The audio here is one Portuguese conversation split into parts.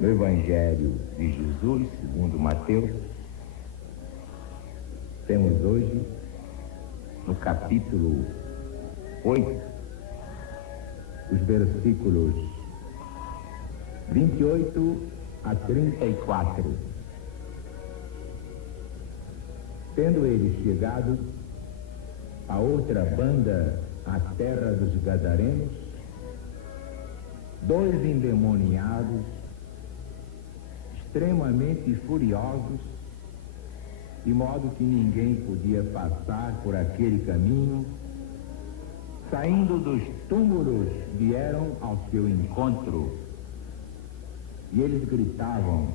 No Evangelho de Jesus, segundo Mateus, temos hoje, no capítulo 8, os versículos 28 a 34. Tendo eles chegado a outra banda, a terra dos Gadarenos, dois endemoniados, extremamente furiosos, de modo que ninguém podia passar por aquele caminho, saindo dos túmulos, vieram ao seu encontro. E eles gritavam: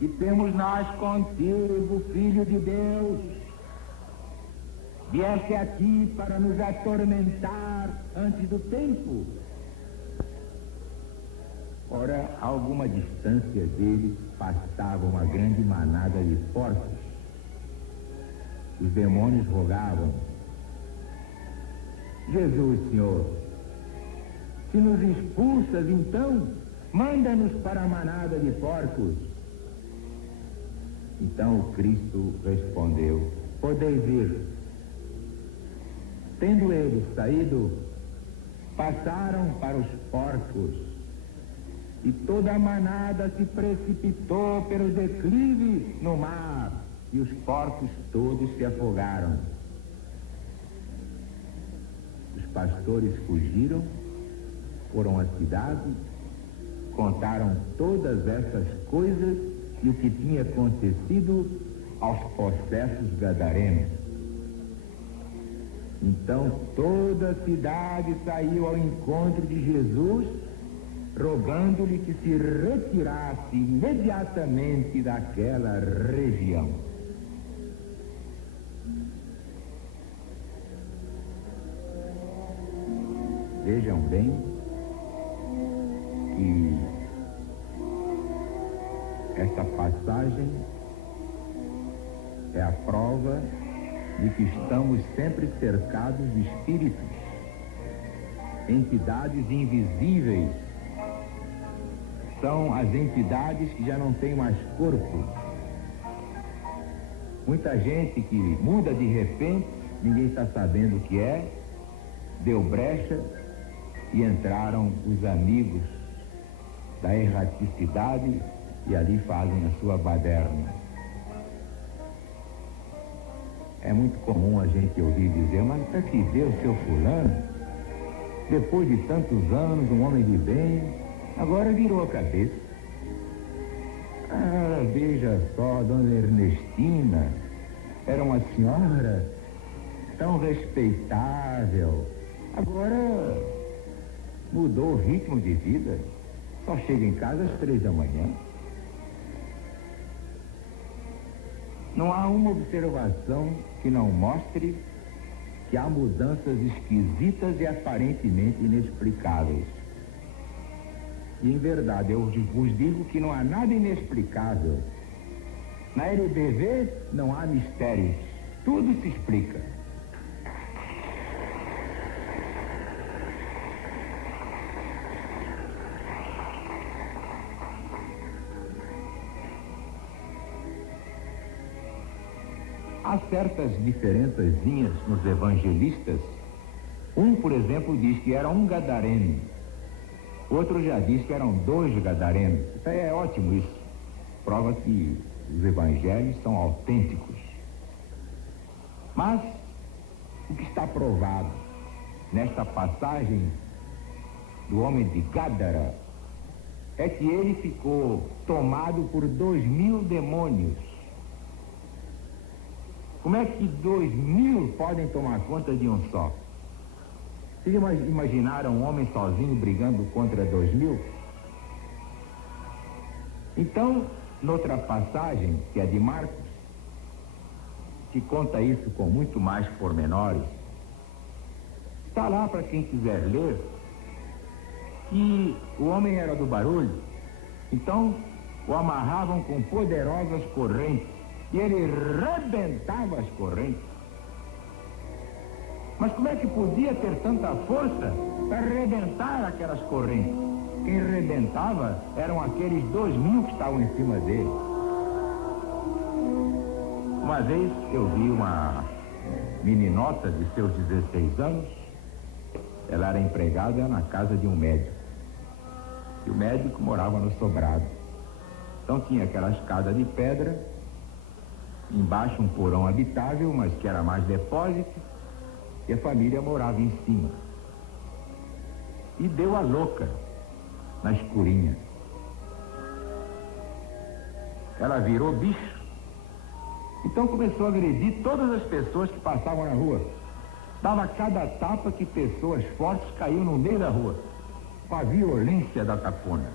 "Que temos nós contigo, Filho de Deus? Vieste aqui para nos atormentar antes do tempo?" Ora, a alguma distância deles pastava uma grande manada de porcos. Os demônios rogavam: "Jesus, Senhor, se nos expulsas, então manda-nos para a manada de porcos." Então o Cristo respondeu: "Podeis ir." Tendo eles saído, passaram para os porcos, e toda a manada se precipitou pelo declive no mar, e os porcos todos se afogaram. Os pastores fugiram, foram à cidade, contaram todas essas coisas e o que tinha acontecido aos possessos gadarenos. Então toda a cidade saiu ao encontro de Jesus, rogando-lhe que se retirasse imediatamente daquela região. Vejam bem que esta passagem é a prova de que estamos sempre cercados de espíritos, entidades invisíveis. São as entidades que já não têm mais corpo. Muita gente que muda de repente, ninguém está sabendo o que é, deu brecha e entraram os amigos da erraticidade e ali fazem a sua baderna. É muito comum a gente ouvir dizer: "Mas para que ver o seu fulano, depois de tantos anos, um homem de bem, agora virou a cabeça. Ah, veja só, dona Ernestina, era uma senhora tão respeitável, agora mudou o ritmo de vida, só chega em casa às 3 da manhã." Não há uma observação que não mostre que há mudanças esquisitas e aparentemente inexplicáveis. E em verdade, eu vos digo que não há nada inexplicável. Na LBV não há mistérios, tudo se explica. Há certas diferençazinhas nos evangelistas. Um, por exemplo, diz que era um gadareno. Outro já diz que eram 2 gadarenos. Isso aí é ótimo, isso. Prova que os evangelhos são autênticos. Mas o que está provado nesta passagem do homem de Gádara é que ele ficou tomado por 2.000 demônios. Como é que 2.000 podem tomar conta de um só? Vocês imaginaram um homem sozinho brigando contra 2.000? Então, noutra passagem, que é de Marcos, que conta isso com muito mais pormenores, está lá para quem quiser ler, que o homem era do barulho, então o amarravam com poderosas correntes, e ele rebentava as correntes. Mas como é que podia ter tanta força para arrebentar aquelas correntes? Quem arrebentava eram aqueles 2.000 que estavam em cima dele. Uma vez eu vi uma meninota de seus 16 anos, ela era empregada na casa de um médico. E o médico morava no sobrado. Então tinha aquela escada de pedra, embaixo um porão habitável, mas que era mais depósito, e a família morava em cima. E deu a louca na escurinha. Ela virou bicho. Então começou a agredir todas as pessoas que passavam na rua. Dava cada tapa que pessoas fortes caíam no meio da rua, com a violência da tapona.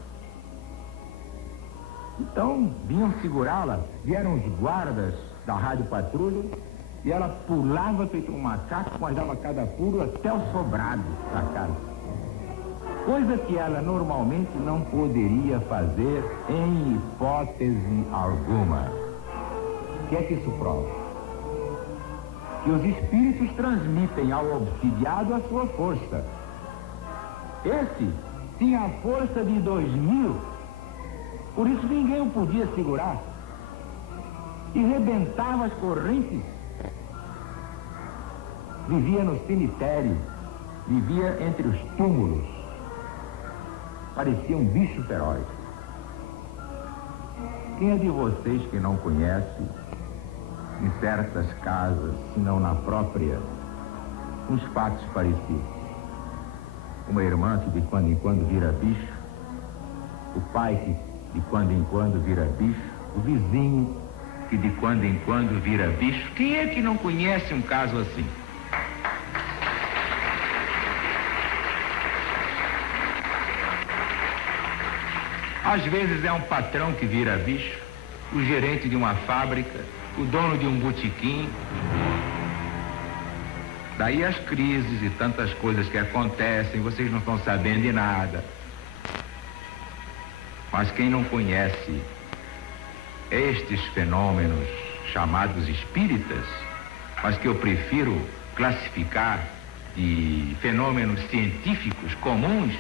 Então vinham segurá-la, vieram os guardas da rádio patrulha, e ela pulava feito um macaco, mas dava cada pulo até o sobrado da casa. Coisa que ela normalmente não poderia fazer em hipótese alguma. O que é que isso prova? Que os espíritos transmitem ao obsidiado a sua força. Esse tinha a força de 2.000, por isso ninguém o podia segurar. E rebentava as correntes. Vivia no cemitério, vivia entre os túmulos. Parecia um bicho feroz. Quem é de vocês que não conhece, em certas casas, se não na própria, uns fatos parecidos? Uma irmã que de quando em quando vira bicho, o pai que de quando em quando vira bicho, o vizinho que de quando em quando vira bicho. Quem é que não conhece um caso assim? Às vezes é um patrão que vira bicho, o gerente de uma fábrica, o dono de um botequim. Daí as crises e tantas coisas que acontecem, vocês não estão sabendo de nada. Mas quem não conhece estes fenômenos chamados espíritas, mas que eu prefiro classificar de fenômenos científicos comuns,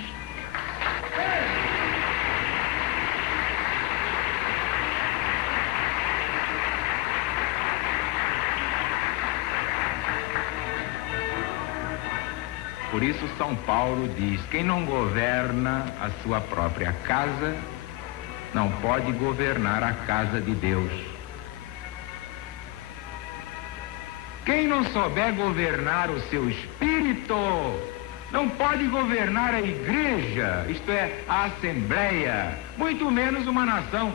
por isso São Paulo diz: quem não governa a sua própria casa, não pode governar a casa de Deus. Quem não souber governar o seu espírito, não pode governar a igreja, isto é, a assembleia, muito menos uma nação.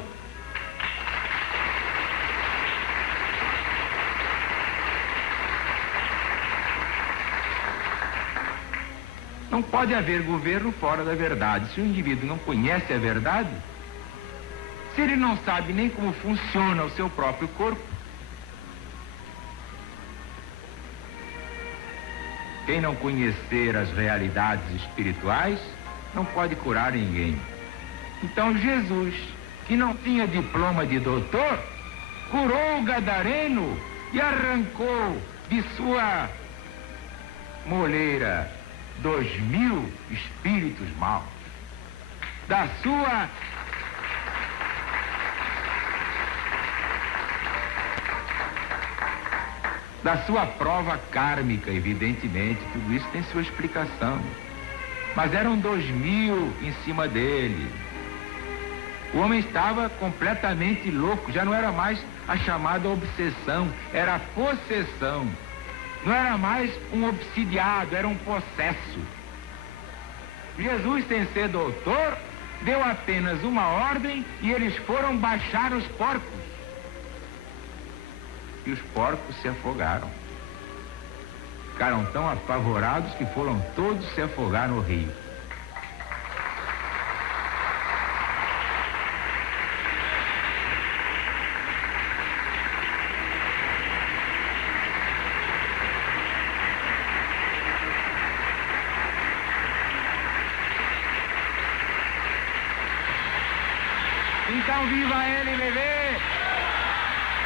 Não pode haver governo fora da verdade. Se o indivíduo não conhece a verdade, se ele não sabe nem como funciona o seu próprio corpo, quem não conhecer as realidades espirituais não pode curar ninguém. Então Jesus, que não tinha diploma de doutor, curou o gadareno e arrancou de sua moleira 2.000 espíritos maus. Da sua prova kármica, evidentemente, tudo isso tem sua explicação. Mas eram 2.000 em cima dele. O homem estava completamente louco, já não era mais a chamada obsessão, era a possessão. Não era mais um obsidiado, era um possesso. Jesus, sem ser doutor, deu apenas uma ordem e eles foram baixar os porcos. E os porcos se afogaram. Ficaram tão apavorados que foram todos se afogar no rio. Então viva LBV!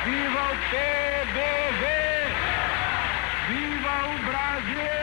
Viva o PBV! Viva o Brasil!